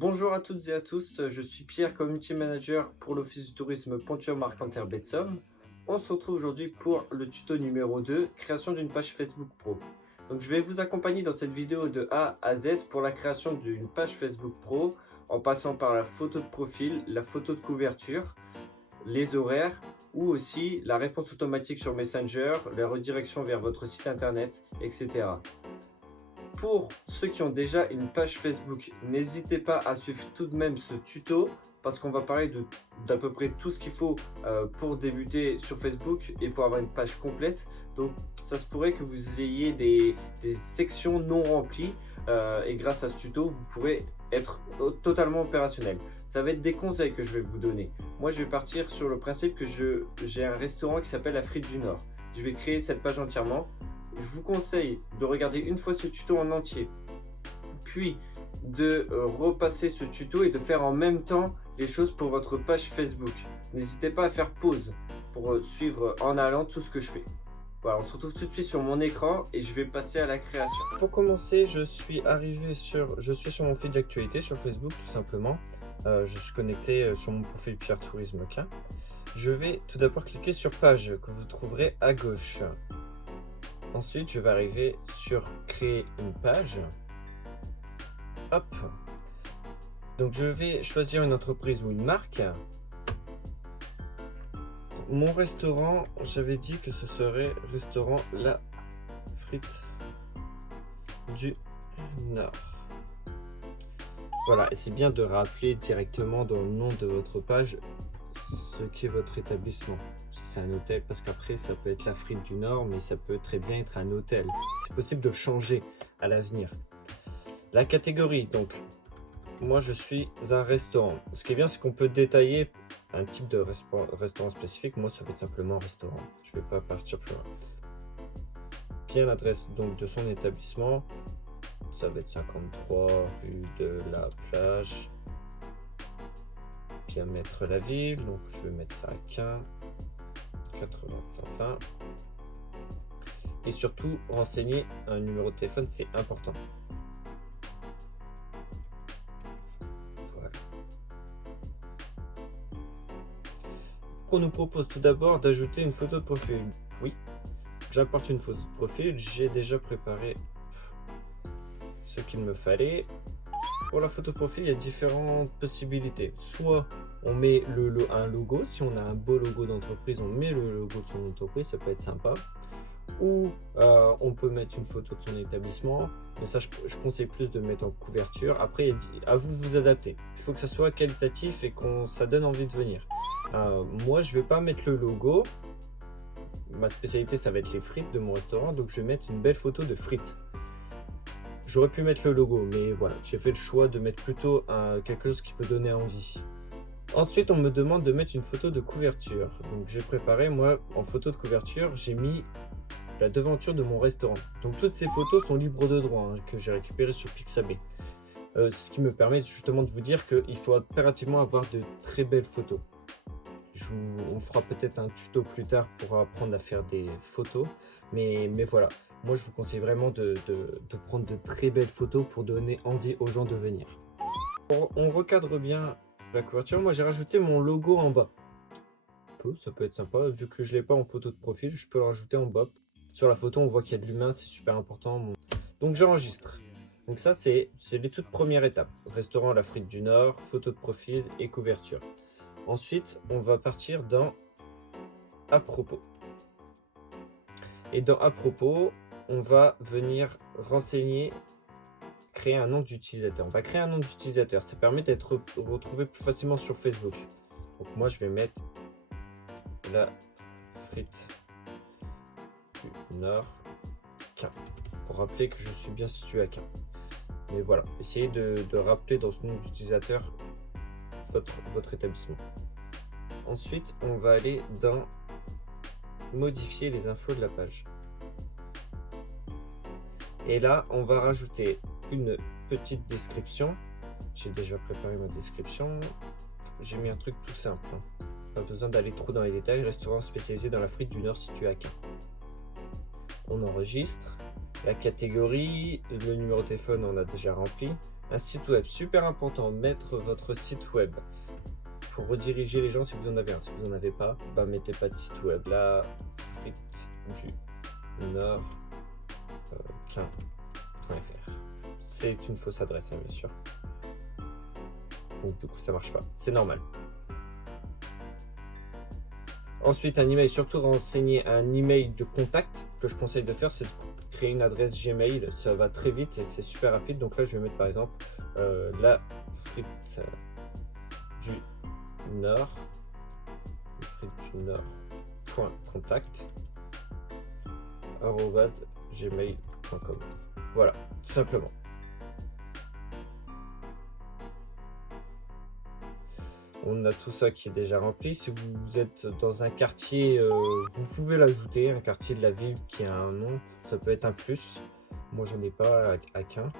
Bonjour à toutes et à tous, je suis Pierre, Community Manager pour l'Office du tourisme Ponthieu-Marcanterre-Betsom. On se retrouve aujourd'hui pour le tuto numéro 2, création d'une page Facebook Pro. Donc je vais vous accompagner dans cette vidéo de A à Z pour la création d'une page Facebook Pro, en passant par la photo de profil, la photo de couverture, les horaires ou aussi la réponse automatique sur Messenger, la redirection vers votre site internet, etc. Pour ceux qui ont déjà une page Facebook, n'hésitez pas à suivre tout de même ce tuto parce qu'on va parler d'à peu près tout ce qu'il faut pour débuter sur Facebook et pour avoir une page complète. Donc ça se pourrait que vous ayez des sections non remplies et grâce à ce tuto, vous pourrez être totalement opérationnel. Ça va être des conseils que je vais vous donner. Moi, je vais partir sur le principe que j'ai un restaurant qui s'appelle la Frite du Nord. Je vais créer cette page entièrement. Je vous conseille de regarder une fois ce tuto en entier, puis de repasser ce tuto et de faire en même temps les choses pour votre page Facebook. N'hésitez pas à faire pause pour suivre en allant tout ce que je fais. Voilà, on se retrouve tout de suite sur mon écran et je vais passer à la création. Pour commencer, je suis sur mon fil d'actualité sur Facebook tout simplement. Je suis connecté sur mon profil Pierre Tourisme Clin. Je vais tout d'abord cliquer sur page que vous trouverez à gauche. Ensuite, je vais arriver sur créer une page. Hop. Donc, je vais choisir une entreprise ou une marque. Mon restaurant, j'avais dit que ce serait restaurant La Frite du Nord. Voilà, et c'est bien de rappeler directement dans le nom de votre page ce qu'est votre établissement. Si c'est un hôtel, parce qu'après ça peut être la Frite du Nord, mais ça peut très bien être un hôtel. C'est possible de changer à l'avenir. La catégorie, donc moi je suis un restaurant. Ce qui est bien, c'est qu'on peut détailler un type de restaurant spécifique. Moi ça va être simplement restaurant. Je ne vais pas partir plus loin. Bien l'adresse donc de son établissement. Ça va être 53 rue de la Plage. Bien mettre la ville, donc je vais mettre ça à Quin, 8520. Et surtout, renseigner un numéro de téléphone, c'est important. Voilà. On nous propose tout d'abord d'ajouter une photo de profil. Oui, j'apporte une photo de profil, j'ai déjà préparé ce qu'il me fallait. Pour la photo de profil, il y a différentes possibilités. Soit on met un logo, si on a un beau logo d'entreprise, on met le logo de son entreprise, ça peut être sympa. Ou on peut mettre une photo de son établissement, mais ça je conseille plus de mettre en couverture. Après, à vous de vous adapter. Il faut que ça soit qualitatif et que ça donne envie de venir. Moi, je vais pas mettre le logo. Ma spécialité, ça va être les frites de mon restaurant, donc je vais mettre une belle photo de frites. J'aurais pu mettre le logo, mais voilà, j'ai fait le choix de mettre plutôt quelque chose qui peut donner envie. Ensuite, on me demande de mettre une photo de couverture. Donc j'ai préparé, moi, en photo de couverture, j'ai mis la devanture de mon restaurant. Donc toutes ces photos sont libres de droit, que j'ai récupérées sur Pixabay. Ce qui me permet justement de vous dire qu'il faut impérativement avoir de très belles photos. On fera peut-être un tuto plus tard pour apprendre à faire des photos, mais voilà. Moi, je vous conseille vraiment de prendre de très belles photos pour donner envie aux gens de venir. On recadre bien la couverture. Moi, j'ai rajouté mon logo en bas. Ça peut être sympa. Vu que je ne l'ai pas en photo de profil, je peux le rajouter en bas. Sur la photo, on voit qu'il y a de l'humain, c'est super important. Donc, j'enregistre. Donc ça, c'est les toutes premières étapes. Restaurant La Frite du Nord, photo de profil et couverture. Ensuite, on va partir dans à propos. Et dans à propos, on va venir renseigner, créer un nom d'utilisateur. On va créer un nom d'utilisateur. Ça permet d'être retrouvé plus facilement sur Facebook. Donc moi, je vais mettre La Frite du Nord Quin. Pour rappeler que je suis bien situé à Quin. Mais voilà, essayez de rappeler dans ce nom d'utilisateur votre établissement. Ensuite, on va aller dans modifier les infos de la page. Et là, on va rajouter une petite description. J'ai déjà préparé ma description. J'ai mis un truc tout simple. Pas besoin d'aller trop dans les détails. Restaurant spécialisé dans la frite du Nord situé à Quin. On enregistre. La catégorie, le numéro de téléphone, on a déjà rempli. Un site web, super important, mettre votre site web pour rediriger les gens si vous en avez un. Si vous n'en avez pas, bah mettez pas de site web. Là, frites du Nord .fr. C'est une fausse adresse, hein, bien sûr. Donc du coup, ça marche pas. C'est normal. Ensuite, un email, surtout renseigner un email de contact. Ce que je conseille de faire, c'est de créer une adresse Gmail. Ça va très vite et c'est super rapide. Donc là, je vais mettre par exemple la frite du Nord. Frite du Nord.contact @gmail.com. Voilà, tout simplement. On a tout ça qui est déjà rempli. Si vous êtes dans un quartier, vous pouvez l'ajouter, un quartier de la ville qui a un nom, ça peut être un plus. Moi, je n'ai pas à qu'un.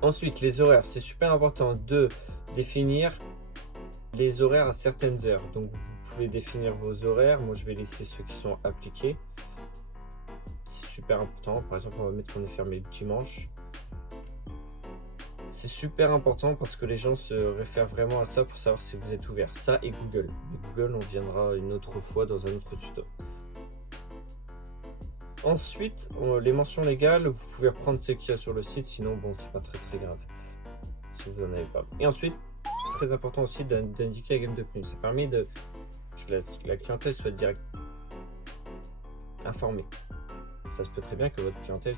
Ensuite, les horaires. C'est super important de définir les horaires à certaines heures. Donc, vous pouvez définir vos horaires. Moi, je vais laisser ceux qui sont appliqués. C'est super important. Par exemple, on va mettre qu'on est fermé le dimanche. C'est super important parce que les gens se réfèrent vraiment à ça pour savoir si vous êtes ouvert. Ça et Google. Mais Google, on viendra une autre fois dans un autre tuto. Ensuite, les mentions légales, vous pouvez reprendre ce qu'il y a sur le site, sinon bon, c'est pas très grave si vous n'en avez pas. Et ensuite, très important aussi d'indiquer la gamme de prix. Ça permet que la clientèle soit direct informée. Ça se peut très bien que votre clientèle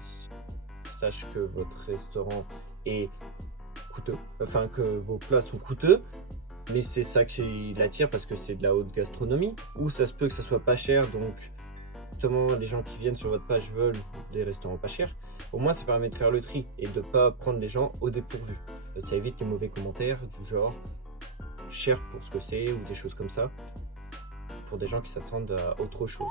sache que votre restaurant est coûteux, enfin que vos plats sont coûteux, mais c'est ça qui l'attire parce que c'est de la haute gastronomie, ou ça se peut que ça soit pas cher, donc justement les gens qui viennent sur votre page veulent des restaurants pas chers. Au moins ça permet de faire le tri et de pas prendre les gens au dépourvu. Ça évite les mauvais commentaires du genre cher pour ce que c'est ou des choses comme ça, pour des gens qui s'attendent à autre chose.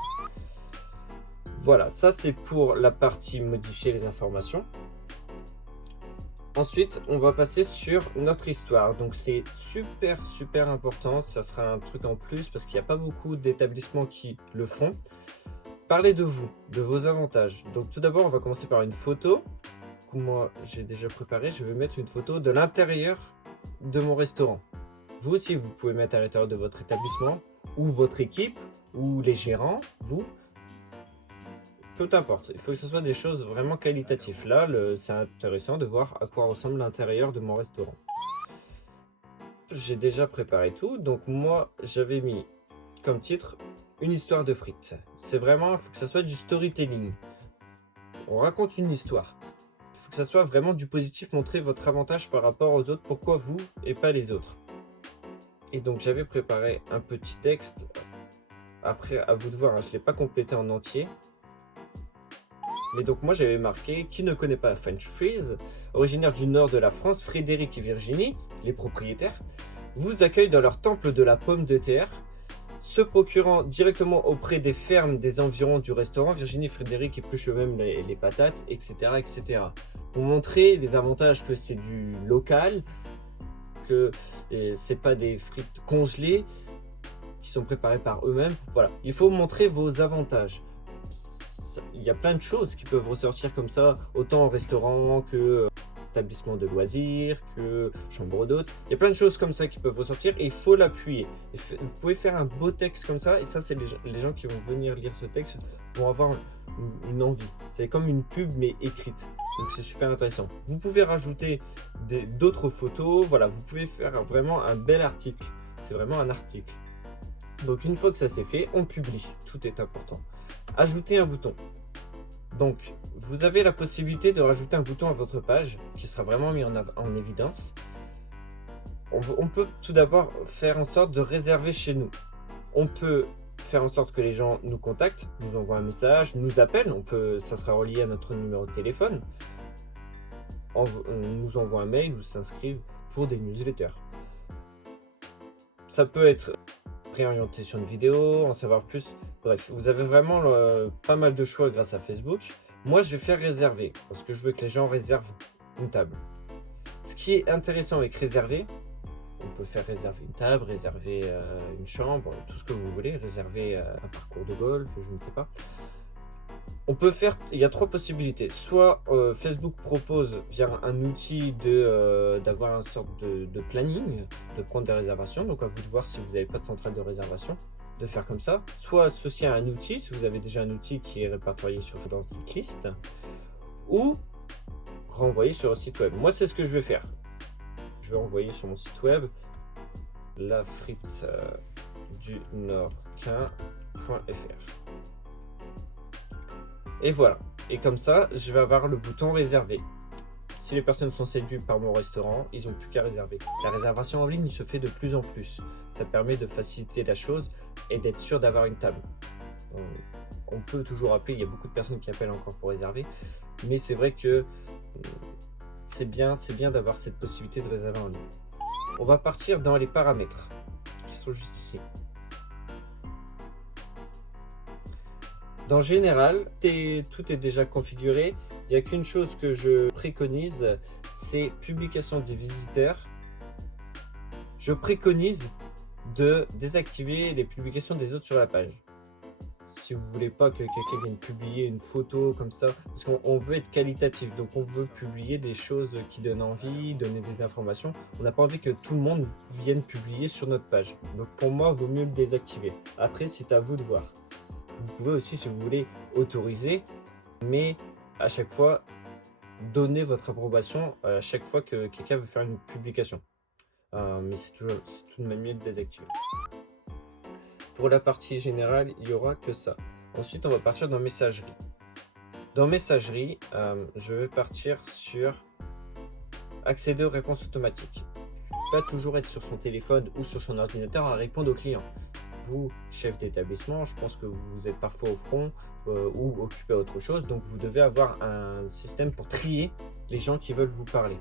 Voilà, ça c'est pour la partie modifier les informations. Ensuite, on va passer sur notre histoire. Donc c'est super important, ça sera un truc en plus parce qu'il n'y a pas beaucoup d'établissements qui le font. Parlez de vous, de vos avantages. Donc tout d'abord, on va commencer par une photo. Moi, j'ai déjà préparé, je vais mettre une photo de l'intérieur de mon restaurant. Vous aussi, vous pouvez mettre à l'intérieur de votre établissement ou votre équipe ou les gérants, vous. Peu importe, il faut que ce soit des choses vraiment qualitatives. Là, c'est intéressant de voir à quoi ressemble l'intérieur de mon restaurant. J'ai déjà préparé tout, donc moi, j'avais mis comme titre une histoire de frites. C'est vraiment, il faut que ça soit du storytelling. On raconte une histoire. Il faut que ça soit vraiment du positif, montrer votre avantage par rapport aux autres, pourquoi vous et pas les autres. Et donc j'avais préparé un petit texte. Après, à vous de voir, hein, je ne l'ai pas complété en entier. Mais donc moi j'avais marqué « Qui ne connaît pas French Freeze ?» Originaire du nord de la France, Frédéric et Virginie, les propriétaires, vous accueillent dans leur temple de la pomme de terre. Se procurant directement auprès des fermes des environs du restaurant, Virginie et Frédéric épluchent eux-mêmes les patates, etc., etc. Pour montrer les avantages que c'est du local, que c'est pas des frites congelées qui sont préparées par eux-mêmes. Voilà, il faut montrer vos avantages. Il y a plein de choses qui peuvent ressortir comme ça, autant en restaurant que établissement de loisirs, que chambre d'hôtes. Il y a plein de choses comme ça qui peuvent ressortir et il faut l'appuyer. Vous pouvez faire un beau texte comme ça et ça, c'est les gens qui vont venir lire ce texte vont avoir une envie. C'est comme une pub mais écrite. Donc c'est super intéressant. Vous pouvez rajouter d'autres photos. Voilà, vous pouvez faire vraiment un bel article. C'est vraiment un article. Donc une fois que ça c'est fait, on publie. Tout est important. Ajouter un bouton. Donc, vous avez la possibilité de rajouter un bouton à votre page qui sera vraiment mis en évidence. On peut tout d'abord faire en sorte de réserver chez nous. On peut faire en sorte que les gens nous contactent, nous envoient un message, nous appellent. Ça sera relié à notre numéro de téléphone. On nous envoie un mail ou s'inscrivent pour des newsletters. Ça peut être réorienté sur une vidéo, en savoir plus. Bref, vous avez vraiment pas mal de choix grâce à Facebook. Moi, je vais faire réserver parce que je veux que les gens réservent une table. Ce qui est intéressant avec réserver, on peut faire réserver une table, réserver une chambre, tout ce que vous voulez, réserver un parcours de golf, je ne sais pas. il y a trois possibilités. Soit Facebook propose via un outil d'avoir une sorte de planning, de prendre des réservations. Donc à vous de voir si vous n'avez pas de centrale de réservation, de faire comme ça. Soit associer à un outil, si vous avez déjà un outil qui est répertorié dans cette liste. Ou renvoyer sur un site web. Moi, c'est ce que je vais faire. Je vais envoyer sur mon site web lafrite-du-nord-quin.fr. Et voilà. Et comme ça, je vais avoir le bouton réserver. Si les personnes sont séduites par mon restaurant, ils n'ont plus qu'à réserver. La réservation en ligne se fait de plus en plus. Ça permet de faciliter la chose et d'être sûr d'avoir une table. On peut toujours appeler, il y a beaucoup de personnes qui appellent encore pour réserver. Mais c'est vrai que c'est bien d'avoir cette possibilité de réserver en ligne. On va partir dans les paramètres qui sont juste ici. Dans général, tout est déjà configuré. Il n'y a qu'une chose que je préconise, c'est publication des visiteurs. Je préconise de désactiver les publications des autres sur la page. Si vous voulez pas que quelqu'un vienne publier une photo comme ça, parce qu'on veut être qualitatif, donc on veut publier des choses qui donnent envie, donner des informations. On n'a pas envie que tout le monde vienne publier sur notre page. Donc pour moi, il vaut mieux le désactiver. Après, c'est à vous de voir. Vous pouvez aussi, si vous voulez, autoriser, mais à chaque fois, donner votre approbation à chaque fois que quelqu'un veut faire une publication. Mais c'est tout de même mieux de désactiver. Pour la partie générale, il n'y aura que ça. Ensuite, on va partir dans Messagerie. Dans Messagerie, je vais partir sur accéder aux réponses automatiques. Pas toujours être sur son téléphone ou sur son ordinateur à répondre aux clients. Vous, chef d'établissement, je pense que vous êtes parfois au front ou occupé à autre chose, donc vous devez avoir un système pour trier les gens qui veulent vous parler.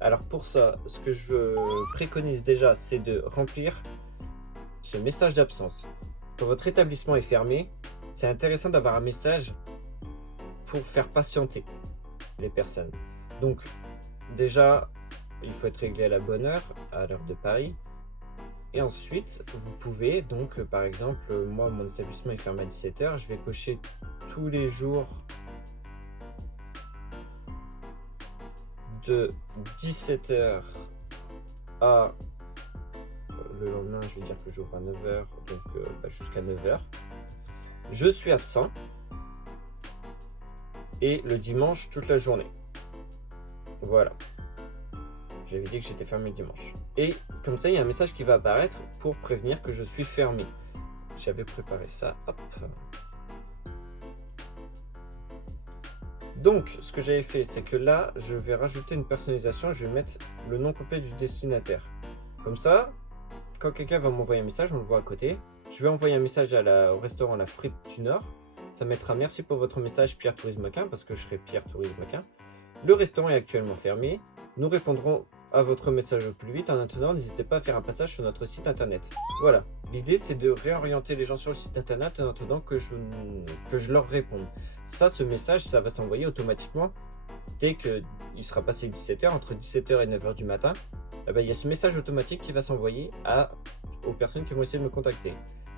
Alors pour ça, ce que je préconise déjà, c'est de remplir ce message d'absence. Quand votre établissement est fermé, c'est intéressant d'avoir un message pour faire patienter les personnes. Donc déjà, il faut être réglé à la bonne heure, à l'heure de Paris. Et ensuite, vous pouvez donc, par exemple, moi, mon établissement est fermé à 17h, je vais cocher tous les jours de 17h à le lendemain, je vais dire que j'ouvre à 9h, donc jusqu'à 9h. Je suis absent. Et le dimanche, toute la journée. Voilà. J'avais dit que j'étais fermé le dimanche. Et comme ça, il y a un message qui va apparaître pour prévenir que je suis fermé. J'avais préparé ça. Hop. Donc, ce que j'avais fait, c'est que là, je vais rajouter une personnalisation. Je vais mettre le nom complet du destinataire. Comme ça, quand quelqu'un va m'envoyer un message, on le voit à côté. Je vais envoyer un message au restaurant La Frite du Nord. Ça mettra merci pour votre message Pierre Tourisme Quin, parce que je serai Pierre Tourisme Quin. Le restaurant est actuellement fermé. Nous répondrons à votre message au plus vite. En attendant, n'hésitez pas à faire un passage sur notre site internet. Voilà. L'idée, c'est de réorienter les gens sur le site internet en attendant que je leur réponde. Ça, ce message, ça va s'envoyer automatiquement dès qu'il sera passé 17h, entre 17h et 9h du matin. Il y a ce message automatique qui va s'envoyer aux personnes qui vont essayer de me contacter.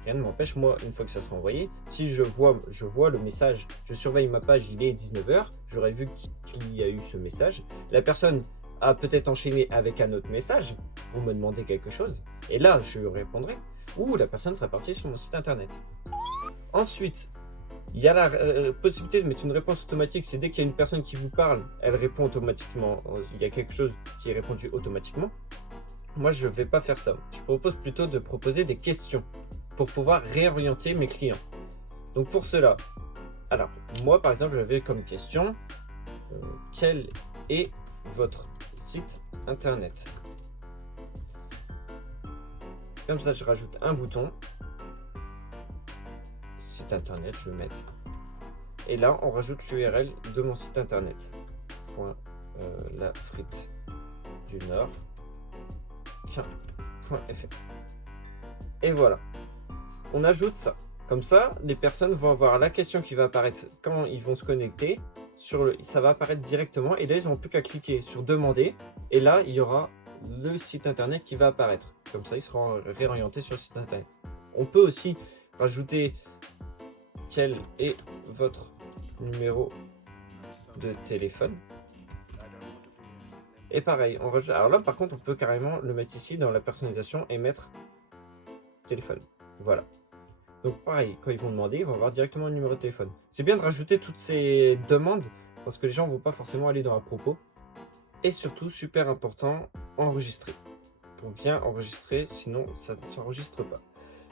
Rien ne m'empêche, moi, une fois que ça sera envoyé, si je vois le message, je surveille ma page, il est 19h, j'aurais vu qu'il y a eu ce message. La personne a peut-être enchaîné avec un autre message pour me demander quelque chose, et là, je lui répondrai, ou la personne sera partie sur mon site internet. Ensuite, il y a la possibilité de mettre une réponse automatique, c'est dès qu'il y a une personne qui vous parle, elle répond automatiquement, il y a quelque chose qui est répondu automatiquement. Moi, je ne vais pas faire ça. Je propose plutôt de proposer des questions pour pouvoir réorienter mes clients. Donc pour cela, alors moi par exemple, j'avais comme question, quel est votre site internet? Comme ça, je rajoute un bouton. Site internet, je vais mettre. Et là, on rajoute l'URL de mon site internet. La frite du Nord. .fr. Et voilà. On ajoute ça. Comme ça, les personnes vont avoir la question qui va apparaître quand ils vont se connecter. Ça va apparaître directement. Et là, ils n'auront plus qu'à cliquer sur demander. Et là, il y aura le site internet qui va apparaître. Comme ça, ils seront réorientés sur le site internet. On peut aussi rajouter quel est votre numéro de téléphone. Et pareil, on rajoute. Alors là, par contre, on peut carrément le mettre ici dans la personnalisation et mettre téléphone. Voilà. Donc pareil, quand ils vont demander, ils vont avoir directement le numéro de téléphone. C'est bien de rajouter toutes ces demandes parce que les gens ne vont pas forcément aller dans à propos. Et surtout, super important, enregistrer. Pour bien enregistrer, sinon ça ne s'enregistre pas.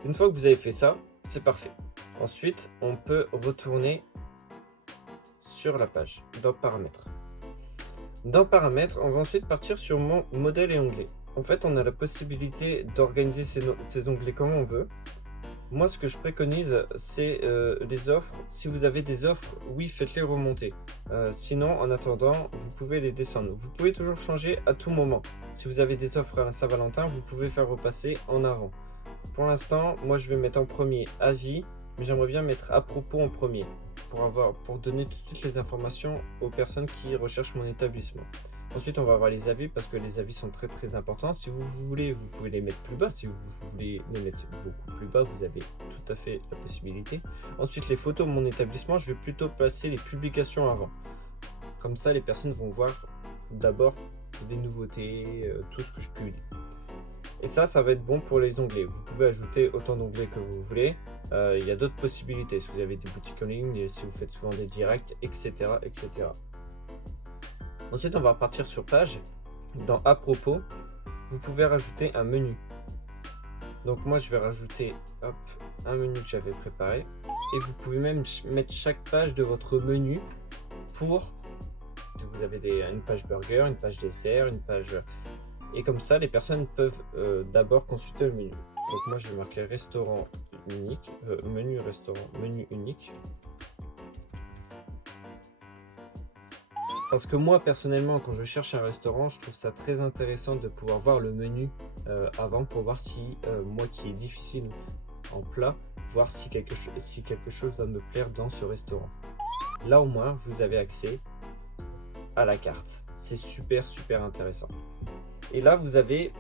Une fois que vous avez fait ça, c'est parfait. Ensuite, on peut retourner sur la page dans paramètres. Dans paramètres, on va ensuite partir sur mon modèle et onglet. En fait, on a la possibilité d'organiser ces onglets comme on veut. Moi, ce que je préconise, c'est les offres. Si vous avez des offres, oui, faites-les remonter. Sinon, en attendant, vous pouvez les descendre. Vous pouvez toujours changer à tout moment. Si vous avez des offres à la Saint-Valentin, vous pouvez faire repasser en avant. Pour l'instant, moi, je vais mettre en premier avis, mais j'aimerais bien mettre à propos en premier pour donner toutes les informations aux personnes qui recherchent mon établissement. Ensuite, on va avoir les avis parce que les avis sont très très importants. Si vous voulez, vous pouvez les mettre plus bas. Si vous voulez les mettre beaucoup plus bas, vous avez tout à fait la possibilité. Ensuite, les photos de mon établissement, je vais plutôt placer les publications avant. Comme ça, les personnes vont voir d'abord des nouveautés, tout ce que je publie. Et ça va être bon pour les onglets. Vous pouvez ajouter autant d'onglets que vous voulez. Il y a d'autres possibilités. Si vous avez des boutiques en ligne, si vous faites souvent des directs, etc., etc. Ensuite, on va repartir sur page. Dans à propos, vous pouvez rajouter un menu. Donc moi, je vais rajouter un menu que j'avais préparé. Et vous pouvez même mettre chaque page de votre menu pour... Vous avez une page burger, une page dessert, une page... Et comme ça, les personnes peuvent d'abord consulter le menu. Donc moi, je vais marquer restaurant unique, menu restaurant, menu unique. Parce que moi, personnellement, quand je cherche un restaurant, je trouve ça très intéressant de pouvoir voir le menu avant pour voir si, moi qui est difficile en plat, voir si quelque chose va me plaire dans ce restaurant. Là, au moins, vous avez accès à la carte. C'est super, super intéressant. Et là, vous avez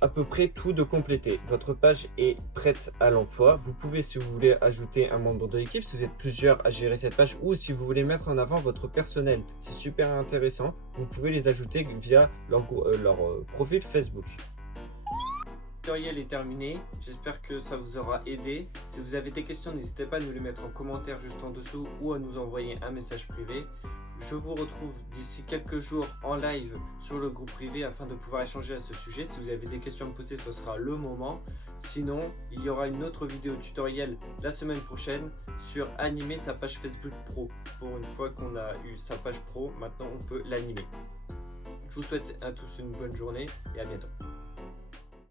à peu près tout de complété. Votre page est prête à l'emploi. Vous pouvez, si vous voulez, ajouter un membre de l'équipe, si vous êtes plusieurs à gérer cette page, ou si vous voulez mettre en avant votre personnel. C'est super intéressant. Vous pouvez les ajouter via leur profil Facebook. Le tutoriel est terminé. J'espère que ça vous aura aidé. Si vous avez des questions, n'hésitez pas à nous les mettre en commentaire juste en dessous ou à nous envoyer un message privé. Je vous retrouve d'ici quelques jours en live sur le groupe privé afin de pouvoir échanger à ce sujet. Si vous avez des questions à me poser, ce sera le moment. Sinon, il y aura une autre vidéo tutoriel la semaine prochaine sur animer sa page Facebook Pro. Pour une fois qu'on a eu sa page Pro, maintenant on peut l'animer. Je vous souhaite à tous une bonne journée et à bientôt.